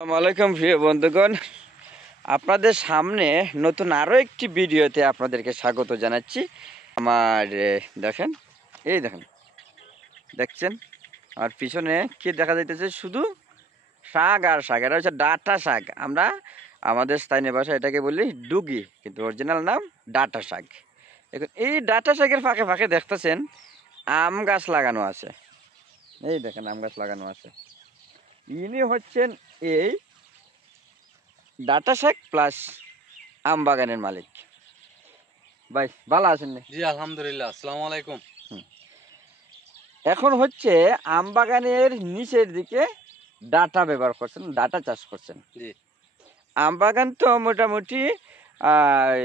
আসসালামু আলাইকুম প্রিয় বন্ধুগণ, আপনাদের সামনে নতুন আরও একটি ভিডিওতে আপনাদেরকে স্বাগত জানাচ্ছি। আমার দেখেন, এই দেখেন, দেখছেন আর পিছনে কি দেখা যাইতেছে? শুধু শাক আর শাক। এটা হচ্ছে ডাঁটা শাক। আমরা আমাদের স্থানীয় ভাষায় এটাকে বলি ডুগি, কিন্তু অরিজিনাল নাম ডাঁটা শাক। এখন এই ডাঁটা শাকের ফাঁকে ফাঁকে দেখতেছেন আম গাছ লাগানো আছে। এই দেখেন আম গাছ লাগানো আছে। ইনি হচ্ছেন এই ডাঁটা শাক প্লাস আম বাগানের মালিক। ভাই ভালো আছেন না? জি আলহামদুলিল্লাহ। আসসালামু আলাইকুম। এখন হচ্ছে আম বাগানের নিচের দিকে ডাঁটা ব্যবহার করছেন, ডাঁটা চাষ করছেন। জি আম বাগান তো মোটামুটি আহ,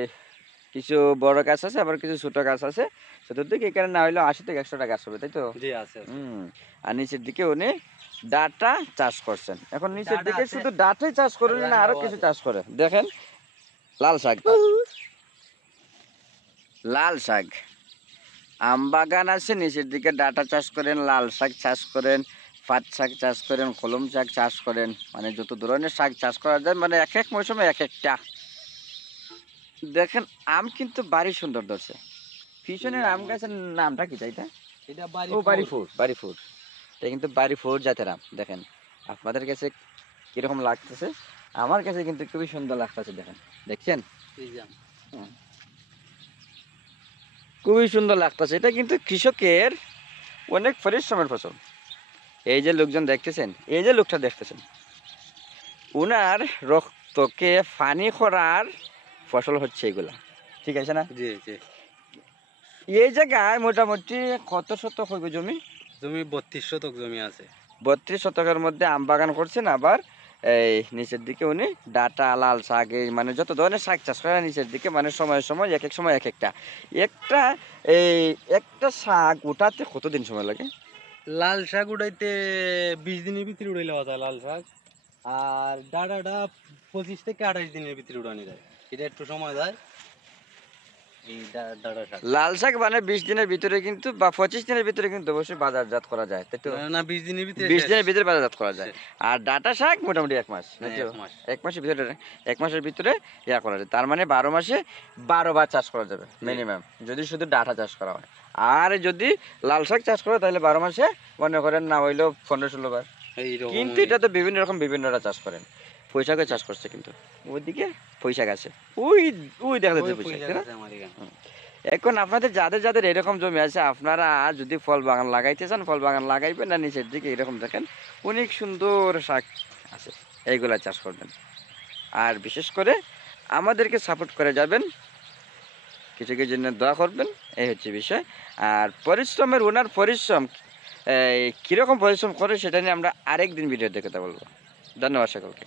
কিছু বড় গাছ আছে, আবার কিছু ছোট গাছ আছে। চতুর্দিকে এখানে না হলেও 80 থেকে 100টা গাছ হবে, তাই তো? জি আছে। আর নিচের দিকে উনি ডাঁটা চাষ করছেন। এখন নিচের ডাঁটা দিকে আছে, শুধু ডাঁটাই চাষ করেন না, আরো কিছু চাষ করে। দেখেন লাল শাক, লাল শাক আম বাগান আছে, নিচের দিকে ডাঁটা চাষ করেন, লাল শাক চাষ করেন, পাট শাক চাষ করেন, কলম শাক চাষ করেন। মানে যত ধরনের শাক চাষ করা যায়, মানে এক এক মৌসুমে এক একটা। দেখেন আম কিন্তু বাড়ি সুন্দর ধরছে। পিছনের আম গাছের নামটা কি চাইটা? এটা ও বাড়ি ফুড, বাড়ি ফুড। এটা কিন্তু বাড়ি ফুড জাতের আম। দেখেন আপনাদের কাছে কিরকম লাগতেছে, আমার কাছে কিন্তু খুবই সুন্দর লাগতেছে। দেখেন, দেখছেন? হুম, খুবই সুন্দর লাগতেছে। এটা কিন্তু কৃষকের অনেক পরিশ্রমের ফসল। এই যে লোকজন দেখতেছেন, এই যে লোকটা দেখতেছেন, উনার রক্তকে পানি করার ফসল হচ্ছে এগুলা। ঠিক আছে না? জি জি। এই জায়গায় মোটামুটি কত শতক হইবে জমি? জমি 32 শতক জমি আছে। 32 শতকের মধ্যে আম বাগান করছেন। আবার এই নিচের দিকে উনি ডাঁটা, লাল শাক, এই মানে যত ধরনের শাক চাষ করে নিচের দিকে, মানে সময় সময় এক এক সময় এক একটা একটা এই একটা শাক উঠাতে কতদিন সময় লাগে? লাল শাক উঠাইতে 20 দিনের ভিতরে উড়াইলে হয় লাল শাক। আর ডাঁটাটা 25 থেকে 28 দিনের ভিতরে উড়ানি যায়। এটা একটু সময় যায়। এই ডাঁটা শাক লাল শাক মানে 20 দিনের ভিতরে কিন্তু, বা 25 দিনের ভিতরে কিন্তু অবশ্যই বাজারজাত করা যায়, তাই তো? না 20 দিনের ভিতরে 20 শেষ। দিনের ভিতরে বাজারজাত করা যায়। শেষ। আর ডাটা শাক মোটামুটি 1 মাস, হ্যাঁ, নাকি? 1 মাস। 1 মাসের ভিতরে, 1 মাসের ভিতরে ইয়া করা যায়। তার মানে 12 মাসে 12 বার চাষ করা যাবে মিনিমাম, যদি শুধু ডাটা চাষ করা হয়। আর যদি লাল শাক চাষ করে তাহলে 12 মাসে মনে করেন না হইলেও 15-16 বার। এইরকম কিন্তু এটা তো বিভিন্ন রকম বিভিন্নরা চাষ করেন। পুঁইশাকও চাষ করছে কিন্তু ওইদিকে পুঁইশাক আছে, ওই ওই দেখা যাচ্ছে পুঁইশাক, তাই না? আমার এখানে। হুম। এখন আপনাদের যাদের যাদের এরকম জমি আছে, আপনারা যদি ফল বাগান লাগাইতে চান, ফল বাগান লাগাইবেন। না নিচের দিকে এরকম দেখেন অনেক সুন্দর শাক আছে, এইগুলা চাষ করবেন। আর বিশেষ করে আমাদেরকে সাপোর্ট করে যাবেন, কিছু কিছুর জন্য দোয়া করবেন, এই হচ্ছে বিষয়। আর পরিশ্রমের, ওনার পরিশ্রম কীরকম পরিশ্রম করে সেটা নিয়ে আমরা আরেকদিন ভিডিওতে কথা বলবো। ধন্যবাদ সকলকে।